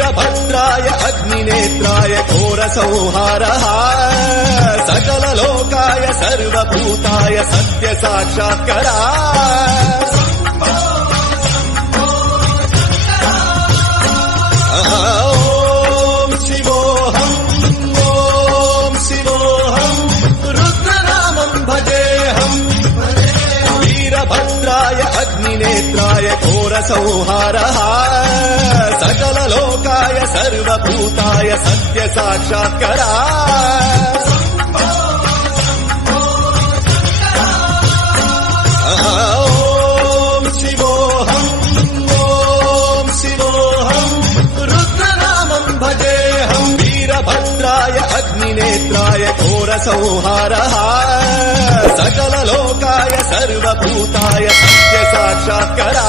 वीरभद्राय अग्निनेत्राय घोरसंहारः सकललोकाय सर्वभूताय सत्यसाक्षात्करा ॐ शिवोऽहम् ॐ शिवोऽहम् रुद्रनामं भजेऽहम् वीरभद्राय अग्निनेत्राय घोरसंहारः सकललोकाय सर्वभूताय सत्यसाक्षात्करा ॐ शिवोऽहम् ॐ शिवोऽहम् रुद्रनामं भजेऽहम् वीरभद्राय अग्निनेत्राय घोरसंहारः सकललोकाय सर्वभूताय सत्यसाक्षात्करा